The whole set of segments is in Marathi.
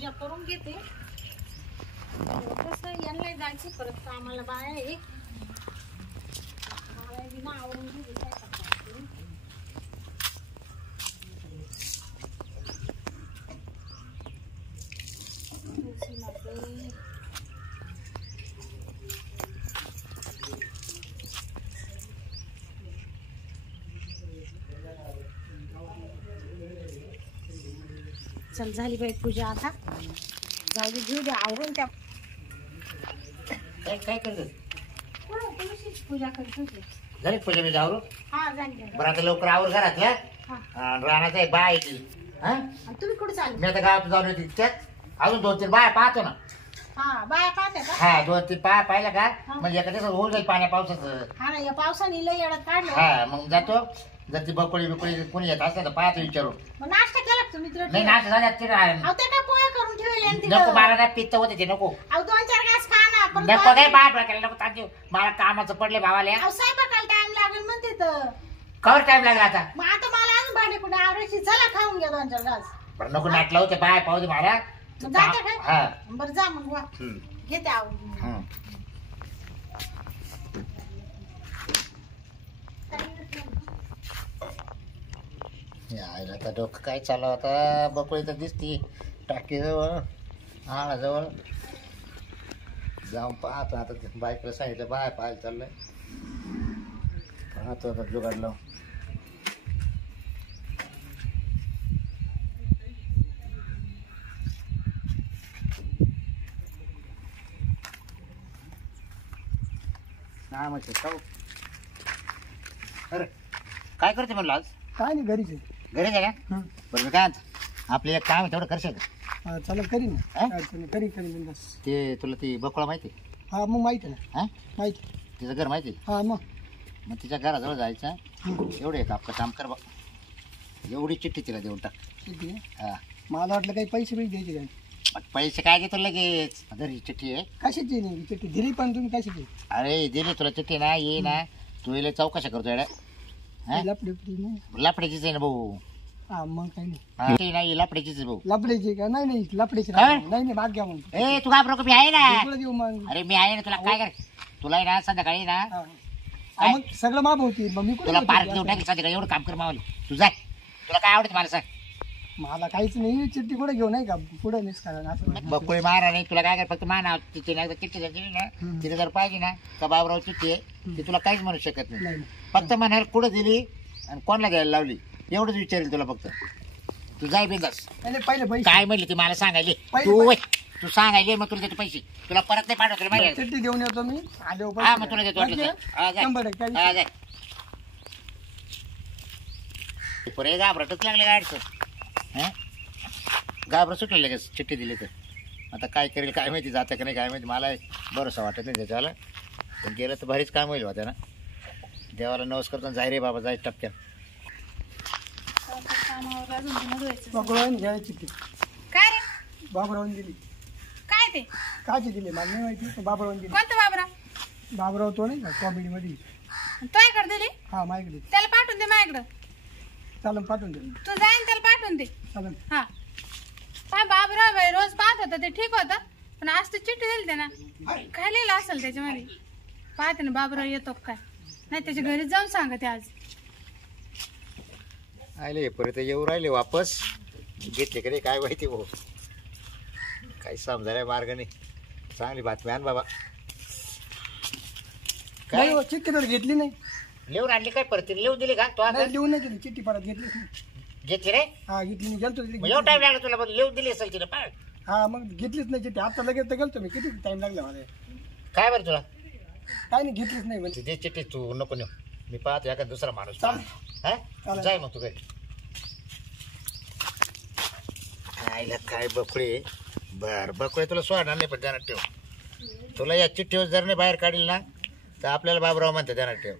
पूजा करून घेते. कसं यांना जायचं परत कामाला बाया आहे. मला बिना आवरून घेते काय करता. चल झाली बाई पूजा आता. जाऊ दे घेऊ दे आवरून त्या काय करत तुळशीची पूजा करत होते. झाली पूजा मी जाऊ. हा झाली. बरं आता लवकर आवर घरातल्या राहण्याचा एक बाय येतील. हा तुम्ही कुठे चालले? मी आता गावात जाऊन येते त्यात अजून 2-3 बाया पाहतो ना. हा बाया पाहते का? हा 2-3 बाया पाहिलं का म्हणजे एखाद्या होऊन जाईल पाण्या पावसाचं. हा ना या पावसाने लय येडत काढलं. हा मग जातो. जर ती बकोळी बिकोळी कोणी येत असलं तर पाहतो विचारून. मग नाश्ता केला का तुम्ही? नाही नाश्ता झाला ते अहो ते काय पोहे करून ठेवले नको मला काय पित्त होते ते नको. अहो 2-4 घास खा ना. नको काय बाहेर टाकायला नको तांदूळ मला कामाचं पडले भावाले. अहो स्वयंपाकाला टाइम लागेल म्हणते तर. कवर टाइम लागला आता. मग आता मला अजून भांडे कुठे आवरायची. चला खाऊन घ्या 2-4 घास. बरं नको नाटलं होते बाय पाहू दे मला. मग जाते काय? हा बरं जा मग वा घेते आवरून. यायला आता डोकं काय चालू आता. बकोळी तर दिसती टाकीजवळ आळाजवळ जाऊन पाहतो. आता बायकोला सांगितलं बाय पाहायला चाललंय. पाहतो आता जुगाड लावून. हा मग अरे काय करते म्हणलं आज? काय नाही घरीच आहे. घरीच आहे का? बरं मी काय म्हणतो आपलं एक काम आहे तेवढं करशील का? चला करी ना. हा? करी बिंदास. ते तुला ती बकोळा माहिती आहे? हा मग माहिती आहे ना. हा माहिती. तिचं घर माहिती आहे? हा मग तिच्या घराजवळ जायचं. एवढे एक आपलं काम कर बा. एवढी चिठ्ठी तिला देऊन टाक. किती आहे? हा मला वाटलं काही पैसे बिल द्यायचे काय. मग पैसे काय देतो लगेच. ही चिठ्ठी आहे. कशाची नाही चिठ्ठी दिली पण तुम्ही कशाची? अरे दिली तुला चिठ्ठी ना ये ना तू येईल चौकशा करतो येड्या. लपडी लफड्याचीच आहे ना भाऊ. हा मग काही नाही. ती नाही लफड्याचीच आहे भाऊ. लपडीची का? नाही लपडीची काय? नाही भाग घ्या मग. ए तू घाबरू का? मी आहे ना. तुला देऊ मग. अरे मी आहे ना. तुला काय कर तुला आहे ना संध्याकाळी ना मग सगळं माप होती मग मी तुला पार्क देऊन टाकेल संध्याकाळी. एवढं काम कर मावली तू जाय. तुला काय आवडतं मला सांग. मला काहीच नाही. चिठ्ठी कुठे घेऊ नाही का पुढे नाहीच कारण असं बकोळी मारा नाही तुला काय कर फक्त माना तिथे ना चिठ्ठी दिली ना तिथे जर पाहिजे ना का बाबराव चिठ्ठी आहे ती तुला काहीच म्हणू शकत नाही. फक्त म्हणाल कुठं दिली आणि कोणाला द्यायला लावली एवढंच विचारेल तुला फक्त. तू जाय बिंदास. पहिले पैसे काय म्हणली ती मला सांगायली. तू सांगायले मग तुला देतो पैसे. तुला परत नाही पाठवतो माहिती. चिठ्ठी देऊन येतो मी. हा मग तुला देतो वाटलं. पुरे घाबरटच लागले गाडचं. घाबर सुटलं लगेच चिठ्ठी दिली तर. आता काय करेल काय माहिती. जातं का नाही काय माहिती. मला भरोसा वाटत नाही त्याच्याला. पण गेलं तर भारीच काम होईल होत्या ना. देवाला नमस्कार करतो. जाय रे बाबा जाय टपक्यात. चिठ्ठी काय रे? बाबरावून दिली. काय ते? काची दिली मला नाही माहिती. बाबरावून दिली. कोणतं बाबरा? बाबराव तो नाही का कॉमेडी मध्ये. तुझ्याकडे दिली? हा माझ्याकडे. त्याला पाठवून दे माझ्याकडं. चालन पाठवून दे. तू जाईन त्याला पाठवून दे. चालन. हा काय बाबराव बाई रोज पाहत होता ते ठीक होतं. पण आज तर चिठ्ठी दिली त्यानं. काय लिहिलं असेल त्याच्यामध्ये? पाहते ना बाबराव येतो काय नाही. त्याच्या घरी जाऊन सांगते आज. आले परत येऊ राहिले वापस. घेतले का रे काय माहिती भाऊ. काही समजायला मार्ग नाही. चांगली बातमी आण बाबा. काय चिठ्ठी तर घेतली नाही. लिहून आणली काय परत लिहून दिली का तू? आता लिहून नाही दिली चिठ्ठी परत घेतलीच नाही. घेतली रे. हा घेतली नाही. गेलतो एवढा टाइम लागला तुला. लिहून दिली असेल तिला. हा मग घेतलीच नाही चिठ्ठी. आता लगेच तर गेलतो मी. किती टाइम लागला मला. काय बरं तुला काय नाही घेतलीच नाही म्हणजे. दे चिठ्ठी तू नको नेऊ. मी पाहतो एका दुसरा माणूस. चालेल. जाय मग तू काय. आईला काय बकुळे. बर बकुळे तुला सोडणार नाही पण ध्यानात ठेव. तुला या चिठ्ठीवर जर नाही बाहेर काढील ना तर आपल्याला बाबराव म्हणते ध्यानात ठेव.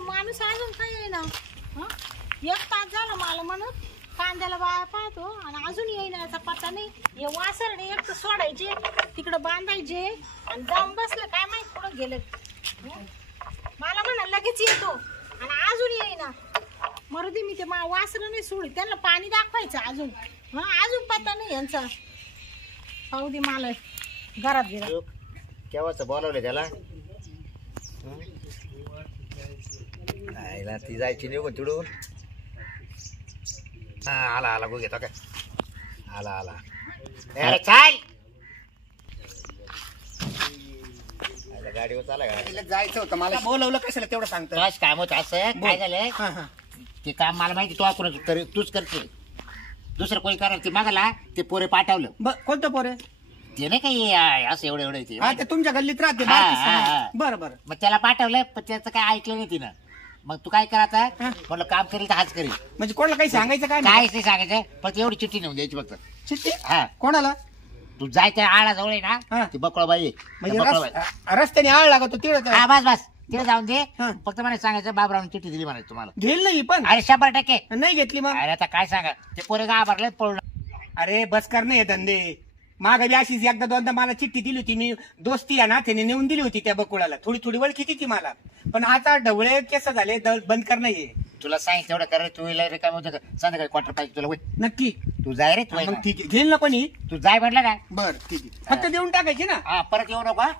माणूस अजून काय येईना. एक तास झाला मला म्हणत कांद्याला बाया पाहतो आणि अजून येईनाचा पत्ता नाही. हे वासरडे एक तर सोडायचे तिकडं बांधायचे आणि जाऊन बसलं काय माहित कुठं गेलं. मला म्हणा लगेच येतो आणि अजून येईना. मरुदी मी ते वासर नाही सोडी. त्यांना पाणी दाखवायचं अजून. अजून पत्ता नाही यांचा. पाहू दे मला घरात गेला. केव्हाच बोलावलं त्याला. आईला ती जायची निघून तिडून. आला आला गो घेतो काय. आला आला अरे चाल. गाडीवर चाला गाडी जायचं होतं मला बोलवलं कशाला तेवढं सांगतो. तुझं काम होतं असं काय झालं हा हा ते काम मला माहिती तू आपण तूच करते दुसरं कोणी करणार ते मागाला ते पोरे पाठवलं. कोणतं पोरे ते नाही काही असं एवढं एवढं ते हा ते तुमच्या गल्लीत राहते. हा, हा, हा. बरं बरं मग त्याला पाठवलं पण त्याचं काय ऐकलं नाही तिनं. मग तू काय करायचा म्हटलं काम करेल तर हाच करेल. म्हणजे कोणाला काही सांगायचं काय काहीच नाही सांगायचं फक्त एवढी चिठ्ठी नेऊन द्यायची फक्त. चिठ्ठी हा कोणाला तू जाय त्या आळा जवळ आहे हा. ना ती बकळबाई म्हणजे बकळबाई रस्त्याने आळ लागतो तिकडे हा बस बस तिथे जाऊन दे. हा. फक्त मला सांगायचं बाबरावने चिठ्ठी दिली म्हणायचं तुम्हाला. घेईल नाही पण अरे 100% नाही घेतली मग. अरे आता काय सांगा ते पोरे घाबरले पळून. अरे बस कर नाही धंदे. माग बी अशीच एकदा दोनदा मला चिठ्ठी दिली होती. मी दोस्ती या नात्याने नेऊन दिली होती त्या बकुळाला. थोडी थोडी ओळखी ती मला. पण आता ढवळे केस झाले बंद कर नाहीये. तुला सांगितलं तेवढं कर तू काय होतं संध्याकाळी क्वार्टर पाहिजे तुला होय. नक्की तू जाय रे तू मग ठीक आहे घेईल ना कोणी. तू जाय म्हटलं ना. बर ठीक आहे फक्त देऊन टाकायची ना. हा परत येऊ नको.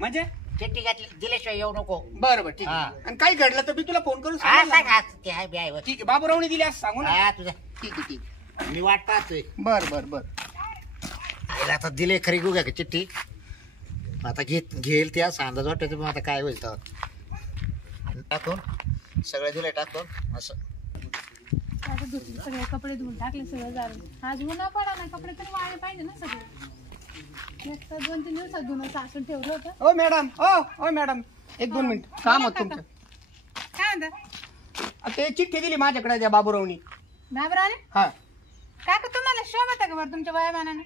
म्हणजे चिठ्ठी घेतली दिल्याशिवाय येऊ नको. बरं बरं ठीक हा. आहे. आणि काही घडलं तर मी तुला फोन करून हा सांगेन सांग ना. आज ते आहे बी आहे वर. ठीक आहे बाबूरावने दिली असं सांगू ना. हा तुझं ठीक आहे ठीक आहे. मी वाट पाहतोय. बर बर बर आईला आता दिले खरी गो का चिठ्ठी. आता घेईल त्या अंदाज वाटत मग आता काय होईल तर टाकून सगळं दिलंय टाकून असं. आता सगळे कपडे धुवून टाकले सगळं झालं. आज उन्हा पडा नाही कपडे तरी वाळे पाहिजे ना सगळे. एक तर 2-3 दिवसात धुणं सासून ठेवलं होतं. ओ मॅडम ओ मॅडम 1-2 मिनिट काम होत तुमचं. काय म्हणता ते चिठ्ठी दिली माझ्याकडे त्या बाबूरावनी. घाबराले हा काका तुम्हाला शोभत का बरं तुमच्या वयामानाने.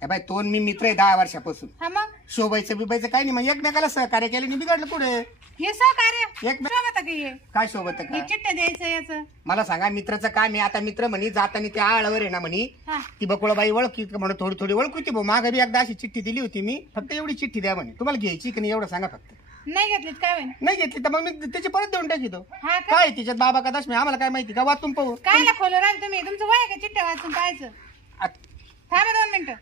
हे बाई तो मी मित्र आहे 10 वर्षापासून. हा मग शोभायचं बिबायचं काही नाही. मग एकमेकाला सहकार्य केलं बिघडलं पुढे. हे सहकार्य एक शोभत का हे काय सोबत हे काय चिठ्ठ्या द्यायचं याचं. मला सांगा मित्राचं काम आहे. आता मित्र म्हणी जाताना त्या आळावर आहे ना म्हणी हा ती बकुळाबाई ओळखी म्हणून थोडी थोडी ओळखू ती भाऊ. मागे बी एकदा अशी चिठ्ठी दिली होती मी. फक्त एवढी चिठ्ठी द्या म्हणे. तुम्हाला घ्यायची की नाही एवढं सांगा फक्त. नाही घेतलीत काय होईल. नाही घेतली तर मग मी त्याची परत देऊन टाकीतो. हा का काय तिच्यात बाबा का दशमी आम्हाला काय माहिती का वाचून पाहू. कायला खोलू राहिले तुम्ही तुमचं वय का चिठ्ठ्या वाचून पाहायचं. थांबा 2 मिनिटं.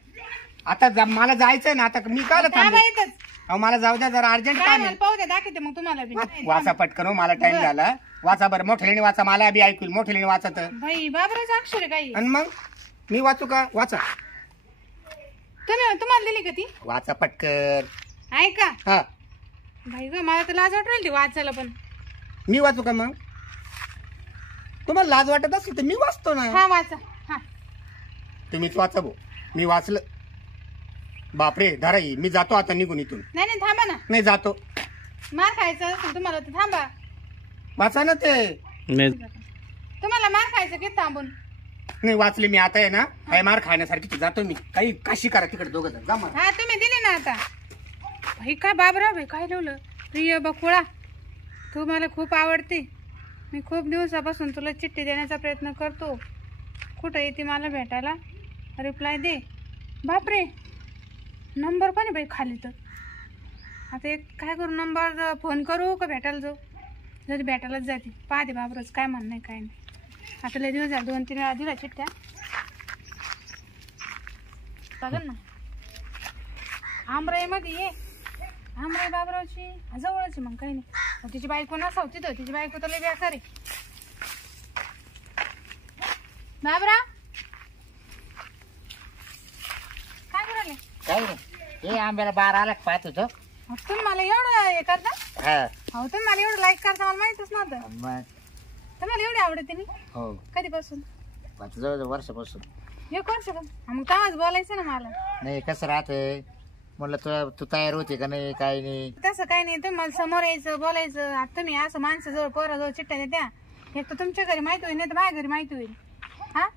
आता मला जायचंय ना. आता मी काय थांबा थांबू. येतच. अहो मला जाऊ द्या जरा अर्जंट काय काम मला आहे. पाहू द्या दाखवते मग तुम्हाला बी. वाचा पटकन हो, मला टाइम झाला. वाचा बरं मोठ्याने वाचा. मला बी ऐकूल मोठ्याने वाचा तर. बाई बाबराचं अक्षर आहे काही. आणि मग मी वाचू का. वाचा तुम्हाला दिली का ती. वाचा पटकर. ऐका हा भाई ग मला तर लाज वाटली वाचायला पण. मी वाचू का. मग तुम्हाला लाज वाटत असेल तर मी वाचतो ना. हा वाचा. हा तुम्हीच वाचा भाऊ. मी वाचलं. बापरे धराई मी जातो आता निघून इथून. नाही नाही थांबा ना. नाही जातो. मार खायचं असेल तुम्हाला तर थांबा. वाचा ना ते. तुम्हाला मार खायचं की थांबून. नाही वाचले मी आता आहे ना. काय मार खाण्यासारखी जातो मी. काही काशी करा तिकडे दोघं जण. जा मला. हा तुम्ही दिली ना आता. भाई काय बाबराव भाई काय लिवलं. प्रिय बकुळा तू मला खूप आवडते. मी खूप दिवसापासून तुला चिठ्ठी देण्याचा प्रयत्न करतो. कुठं येते मला भेटायला रिप्लाय दे. बापरे नंबर पण आहे बाई खाली तर. आता एक काय करू नंबर फोन करू का भेटायला जाऊ. जरी भेटायलाच जाते पाहते बाबरच काय म्हणणं काय नाही. आता लय दिवस झाले 2-3 वेळा दिला चिठ्ठ्या. बघन ना आमराई मध्ये ये. आमराई बाबरावची जवळच मग काही नाही. तिची बायको नसावती तर तिची बायको तर लय बेकार आहे. बाबरा काय करायला. काय नाही हे आंब्याला 12 आला पाहत होतो. तुम्ही मला एवढं हे करता. हा हो तुम्ही मला एवढं लाईक करता मला माहितच नव्हतं. मग तुम्हाला एवढी आवडते नाही हो कधीपासून. आता जवळ वर्षापासून. हे करू शकत मग तेव्हाच बोलायचं ना मला. नाही कसं राहतंय म्हणलं तू तयार होते का नाही काय नाही. तसं काही नाही तुम्ही मला समोर यायचं बोलायचं. आता तुम्ही असं माणसाजवळ पोराजवळ चिठ्ठ्या देत्या. एक तर तुमच्या घरी माहिती होईल नाही तर माझ्या घरी माहिती होईल. हा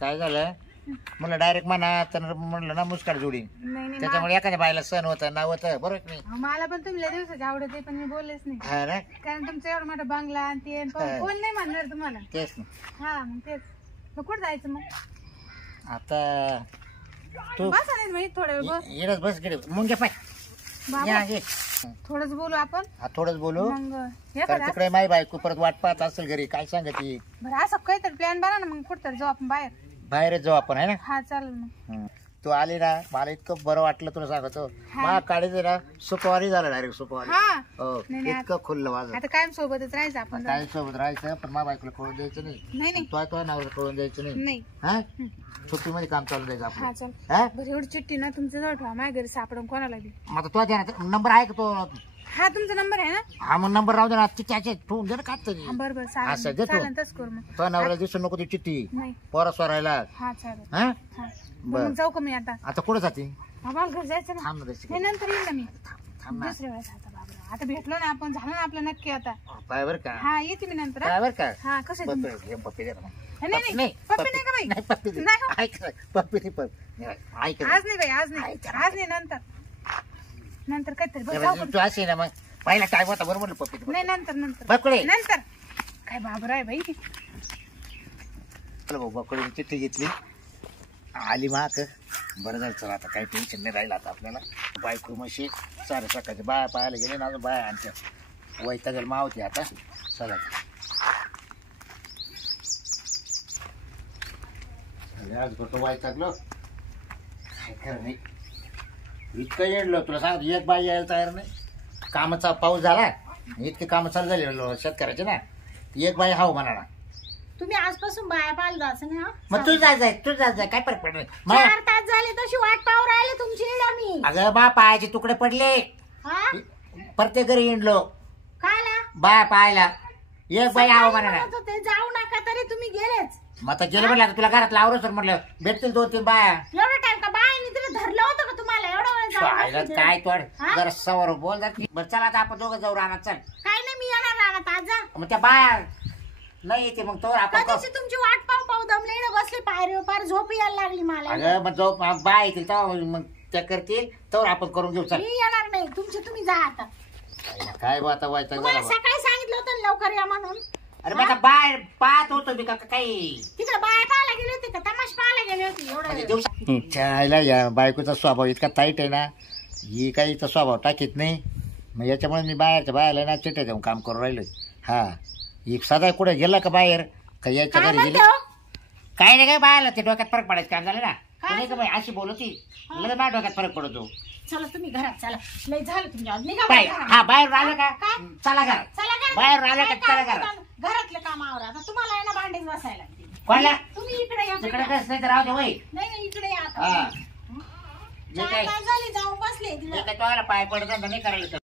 काय झालं म्हणलं डायरेक्ट म्हणा तर म्हणलं ना मुस्काट जोडी. नाही नाही त्याच्यामुळे एखाद्या बाईला सण होतं नाव होतं बरोबर नाही. मला पण तुम्ही लय दिवसाची आवडते पण मी बोललेच नाही. हा ना कारण तुमचं एवढं मोठं बंगला आणि ते कोण नाही म्हणणार तुम्हाला. तेच ना. हा मग तेच मग कुठं जायचं मग. आता तू बसा नाही म्हणजे थोडा वेळ बस. येणच बस गिरे मुंगे पाय बाबा या ये. थोडंच बोलू आपण. हा थोडंच बोलू. मग हे तर करा तिकडे माई बायको परत वाट पाहत असेल घरी काय सांगते. बरं असं काहीतरी प्लॅन बना ना मग कुठं जाऊ आपण बाहेर. बाहेरच जाऊ आपण आहे ना. हा चालेल मग. हं. तू आली ना मला इतकं बरं वाटलं तुला सांगतो. मला काढायचं ना सुपवारी झालं डायरेक्ट सुपवारी. हा हो नाही, इतकं खुल्लं माझं. आता कायम सोबतच राहायचं आपण. काही सोबत राहायचं पण माझ्या बायकोला कळून द्यायचं नाही. नाही नाही तो नवऱ्याला कळून द्यायचं नाही. नाही. हा सुट्टीमध्ये काम चालू द्यायचं हा आपण. चल हा बरं एवढी चिठ्ठी ना तुमच्या जवळ ठेवा माझ्या घरी सापडून कोणाला बी. मग आता तो द्या नंबर आहे का तो. हा तुमचा नंबर आहे ना. हा मग नंबर राहू दे ना त्याचे ठेवून दे ना का तरी. हा बरं बरं असं चालेल देतो. चालेल तसं करू मग. तो नवऱ्याला दिसून नको ती चिठ्ठी नाही पोरा सोरायला. हा चालेल. हा हा बरं. मग जाऊ का मी आता. आता कुठं जाते. आम्हाला घर जायचं ना. थांब ना देशी. नाही नंतर येईल ना मी थांब ना दुसऱ्या वेळेस. आता बाबा आता भेटलो ना आपण झालं ना आपलं नक्की आता. पाय बर का. हा येते मी नंतर. हा? पाय बर का. हा कसं आहे तुम्ही? पप्पी पप्पी दे ना. नाही नाही पप्पी नाही का बाई. नाही पप्पी दे. नाही हो. ऐक ना, पप्पी दे पप्पी. ऐक ना. आज नाही बाई आज नाही आज नाही नंतर नंतर काहीतरी बरं जाऊ का? तू असे ना मग पहिला टाइम होता बरोबर म्हणलं पप्पी दे. नाही नंतर नंतर बकुळे नंतर काय बाबरा आहे बाई. चल भाऊ बकुळे चिठ्ठी घेतली आली माक. बरं झालं चला आता काही टेन्शन नाही राहिलं आता आपल्याला. बायको म्हशी सारे सकाळचे बाया पाहायला गेले ना अजून बाया आमच्या वैतागेल मावती आता. चला आज कुठं वैतागलो काय खरं नाही. इतकं येडलो तुला सांग एक बाई यायला तयार नाही. कामाचा पाऊस झाला इतके कामं चालू झाले शेतकऱ्याचे ना. एक बाई हाव म्हणाला. तुम्ही आजपासून बाया पाहिलं असं नाही. मग तू जाय काय फरक पडत. 4 तास झाले तशी वाट पाहू राहिले तुमची इडा मी. अगं बा पायाचे तुकडे पडले हा प्रत्येक घरी हिंडलो खायला बा पाहायला. एक बाई हाव म्हणाला. म्हणत होते जाऊ नका तरी तुम्ही गेलेच. मग आता गेलं म्हटलं तुला घरात लावलं सर म्हटलं भेटतील 2-3 बाया. एवढा टाइम का बायांनी तिला धरलं होतं का तुम्हाला एवढा वेळ जाऊन पाहिलं बसले काय तिथे? तोड हा? जरा सवर बोल जा की. बरं चला आता आपण दोघं जाऊ राहणार चल. काय नाही मी येणार राहणार आज जा. मग त्या बाया नाही येते मग तो आपण कधीची तुमची वाट पाहू पाहू दमले इकडे बसले पायरीवर पार झोप यायला लागली मला. अगं मग जो बाय येतील तेव्हा मग त्या करतील तर आपण करून घेऊ चल. मी येणार नाही तुमचे तुम्ही जा आता. काय बा आता व्हायचं तुम्हाला झालं. सकाळी सांगितलं होतं ना लवकर या म्हणून. अरे मग आता बाहेर पाहत होतो मी का काही तिकडे बाया पाहायला गेले होते का तमाशा पाहायला गेले होते एवढा वेळ? त्याला या बायकोचा स्वभाव इतका ताईट आहे ना. ही काही इथं स्वभाव टाकीत नाही. मग याच्यामुळे मी बाहेरच्या बाहेरला ना चिठ्ठ्या देऊन काम करून राहिलो. हा ही सदा कुठे गेला का बाहेर का याच्या काय घरी गेली म्हणते हो? काय नाही काय बाहेरला ते डोक्यात फरक पडायचं काम झालं ना. तू नाही का बाई अशी बोलती लगेच माझ्या डोक्यात फरक पडतो. चला तुम्ही घरात चला. लय झालं तुमच्या निघा बाय बरं घरात. हा बाहेर आलं का काय? चला घरात. चला घरात. बाहेर आलं का काय चला काम घरात. होतं? घरातलं कामावर आता तुम्हाला आहे ना भांडीच बसायला लागतील. कोणला तुम्ही इकडे या तिकडे कसं नाही तर राहू दे वय. नाही नाही इकडे या हा आता. जे 4 काय तास झाले जाऊन बसले तिला. जे काय तोला पाय पडत नाही करायला.